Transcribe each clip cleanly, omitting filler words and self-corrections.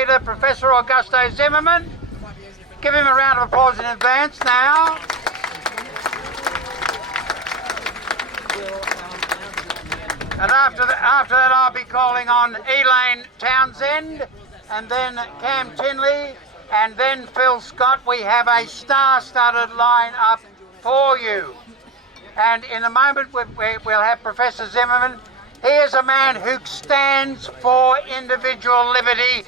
leader, Professor Augusto Zimmerman. Give him a round of applause in advance now. And after that I'll be calling on Elaine Townsend, and then Cam Tinley, and then Phil Scott. We have a star-studded line-up for you. And in a moment we'll have Professor Zimmerman. He is a man who stands for individual liberty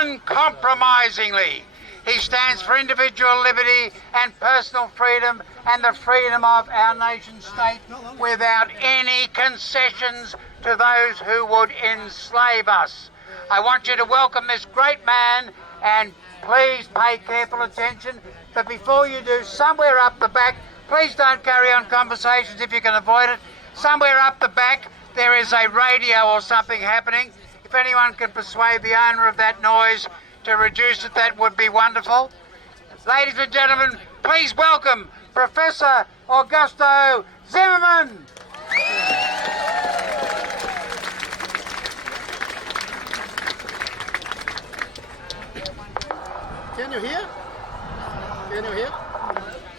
uncompromisingly. He stands for individual liberty and personal freedom and the freedom of our nation state without any concessions to those who would enslave us. I want you to welcome this great man, and please pay careful attention. But before you do, somewhere up the back, please don't carry on conversations if you can avoid it. Somewhere up the back there is a radio or something happening. If anyone can persuade the owner of that noise to reduce it, that would be wonderful. Ladies and gentlemen, please welcome Professor Augusto Zimmerman. Can you hear? Can you hear?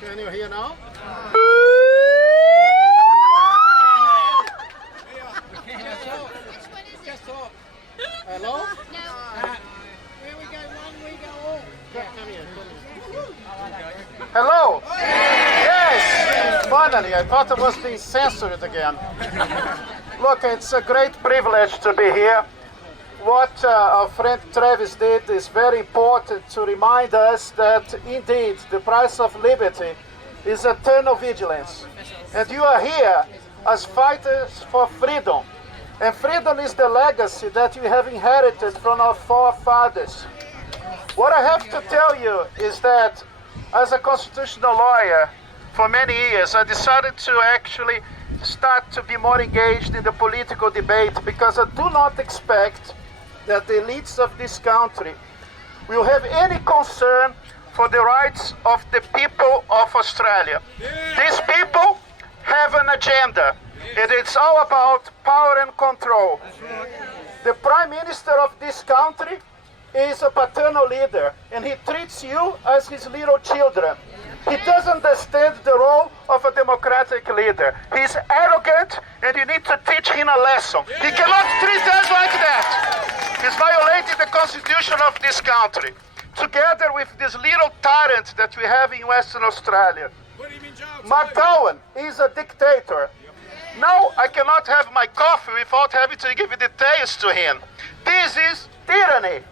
Can you hear now? Hello? No. Where we go one, we go all. Come here. Hello? Yes! Finally, I thought I was being censored again. Look, it's a great privilege to be here. What our friend Travis did is very important to remind us that indeed the price of liberty is eternal vigilance. And you are here as fighters for freedom. And freedom is the legacy that we have inherited from our forefathers. What I have to tell you is that as a constitutional lawyer for many years, I decided to actually start to be more engaged in the political debate, because I do not expect that the elites of this country will have any concern for the rights of the people of Australia. These people have an agenda, and it's all about power and control. The Prime Minister of this country is a paternal leader, and he treats you as his little children. He doesn't understand the role of a democratic leader. He's arrogant, and you need to teach him a lesson. He cannot treat us like that. He's violating the constitution of this country, together with this little tyrant that we have in Western Australia. McGowan is a dictator. Now I cannot have my coffee without having to give details to him. This is tyranny.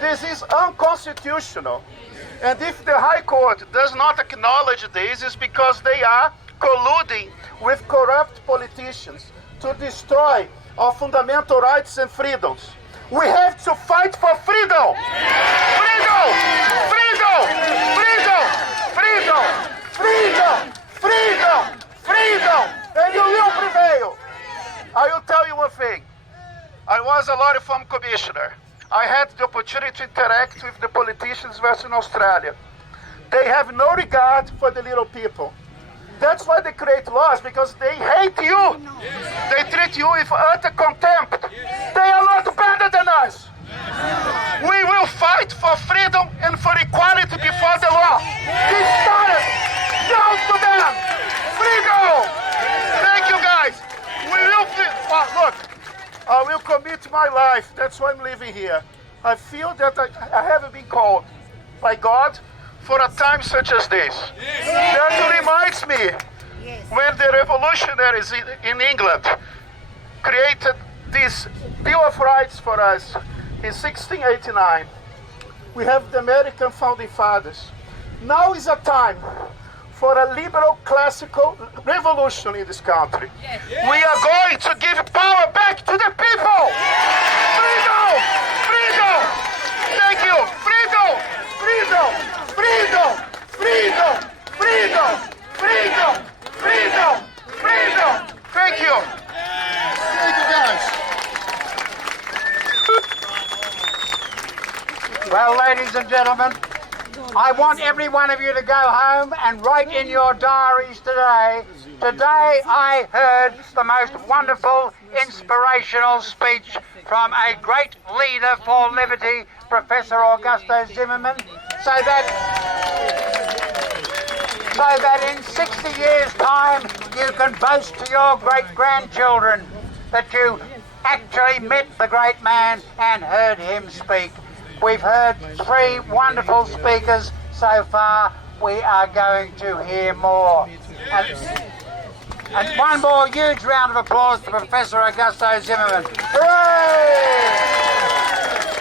This is unconstitutional. And if the High Court does not acknowledge this, it's because they are colluding with corrupt politicians to destroy our fundamental rights and freedoms. We have to fight for freedom! Freedom! Freedom! Freedom! Freedom! Freedom! Freedom! Freedom! And you will prevail! I will tell you one thing. I was a law reform commissioner. I had the opportunity to interact with the politicians in Western Australia. They have no regard for the little people. That's why they create laws, because they hate you. They treat you with utter contempt. They are not better than us. We will fight for freedom and for equality before the law. This started. Down to them. Freedom. Thank you, guys. We will. Look. I will commit my life. That's why I'm living here. I feel that I haven't been called by God for a time such as this. That reminds me when the revolutionaries in England created this Bill of Rights for us in 1689. We have the American founding fathers. Now is a time for a liberal classical revolution in this country. Yes. We are going to give power back to the people! Freedom! Freedom! Thank you! Freedom! Freedom! Freedom! Freedom! Freedom! Freedom! Freedom! Freedom! Thank you! Thank you, guys. Well, ladies and gentlemen, I want every one of you to go home and write in your diaries today. Today I heard the most wonderful, inspirational speech from a great leader for liberty, Professor Augusto Zimmerman, so that in 60 years' time you can boast to your great-grandchildren that you actually met the great man and heard him speak. We've heard 3 wonderful speakers so far. We are going to hear more. And one more huge round of applause to Professor Augusto Zimmerman. Hooray!